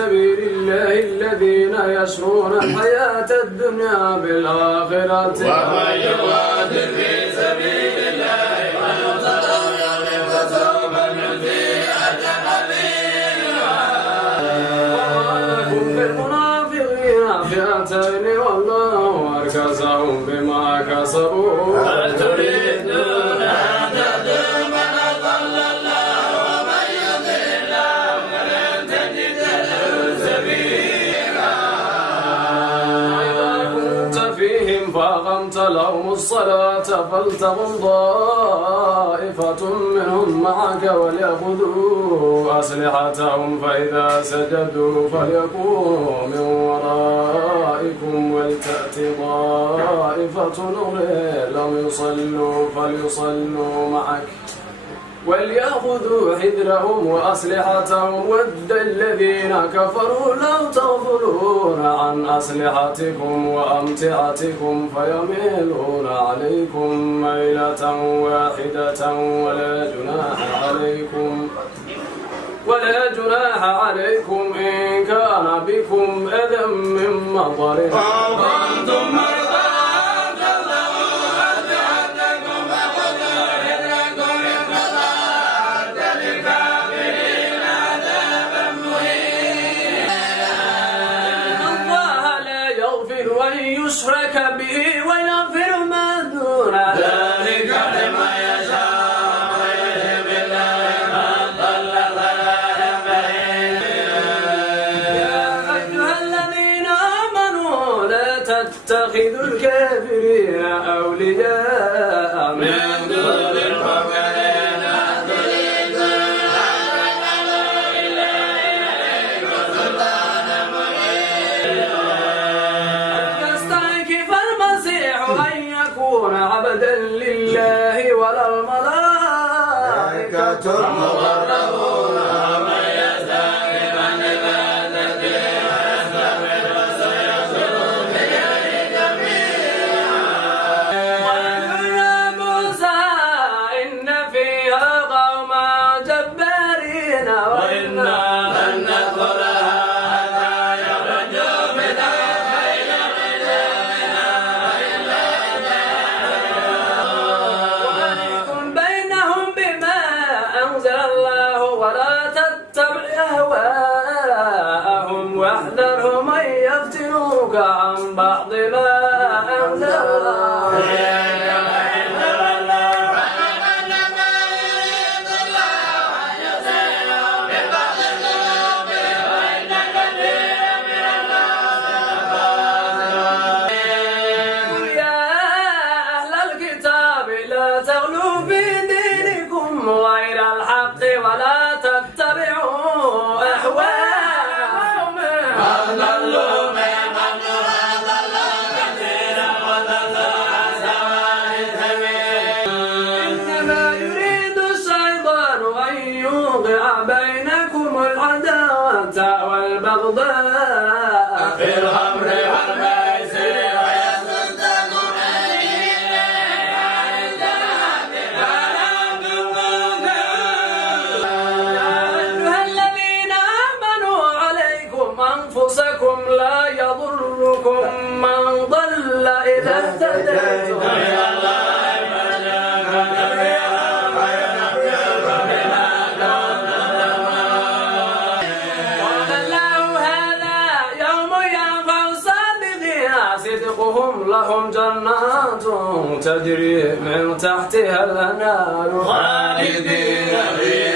سبيل الله الذين يشرون الحياة الدنيا بالآخرة ومن يقاتل في سبيل الله فيقتل فسوف نؤتيه أجرا عظيما. وما لكم في المنافقين فئتين والله أركسهم بما كسبوا هل تريدون أن تهدوا من أضل الله ومن يضل الله فلن تجد له سبيلا. وإذا كنت فيهم فأقمت لهم الصلاة فلتقم طائفة منهم معك وليأخذوا أسلحتهم فإذا سجدوا فليكونوا من ورائكم ولتأت طائفة أخرى لم يصلوا فليصلوا معك وليأخذوا حذرهم وأسلحتهم ود الذين كفروا لو تغفلون عن أسلحتكم وأمتعتكم فيميلون عليكم ميلة واحدة ولا جناح عليكم إن كان بكم أذى من مطر أو كنتم مرضى أن تضعوا أسلحتكم فخذوا حذركم إن أعد للكافرين عذابا مهينا. إن الله لا يغفر أن يشرك به ويغفر ما دون ذلك لمن يشاء ويهدي بالله من ضل فلا يهتدي. يا أيها الذين آمنوا لا تتخذوا الكافرين أولياء من دون المؤمنين تريدون أن تجعلوا إليكم سلطانا مبينا. يستنكف المسيح أن يكون عبدا لله ولا الملائكة المقربون ومن يستنكف عن عبادته ويستكبر فسيحشرهم إليه جميعا. قالوا يا موسى إن فيها قوما جبارين وإنا لن ندخلها حتى يخرجوا منها فإن واحكم بينهم بما أنزل الله ولا تتبع أهواءهم واحذرهم أن يفتنوك عن بعض ما أنزل الله. قل يا أهل الكتاب لا تغلوا في دينكم غير الحق ولا تتبعوا أهواءهم أضلوا من قبل وأضلوا كثيرا وضلوا عن سواء السبيل. إنما يريد الشيطان أن يوقع بينكم العداوة والبغضاء في الخمر والميسر ويصدكم عن ذكر الله وعن الصلاة فلا تنقضوا. يا أيها الذين آمنوا عليكم أنفسكم لا يضركم من ضل إذا اهتديتم إلى الله مرجعكم جميعا فينبئكم بما كنتم تعملون. قال الله هذا يوم ينفع الصادقين صدقهم لهم جنات تجري من تحتها الأنهار خالدين فيها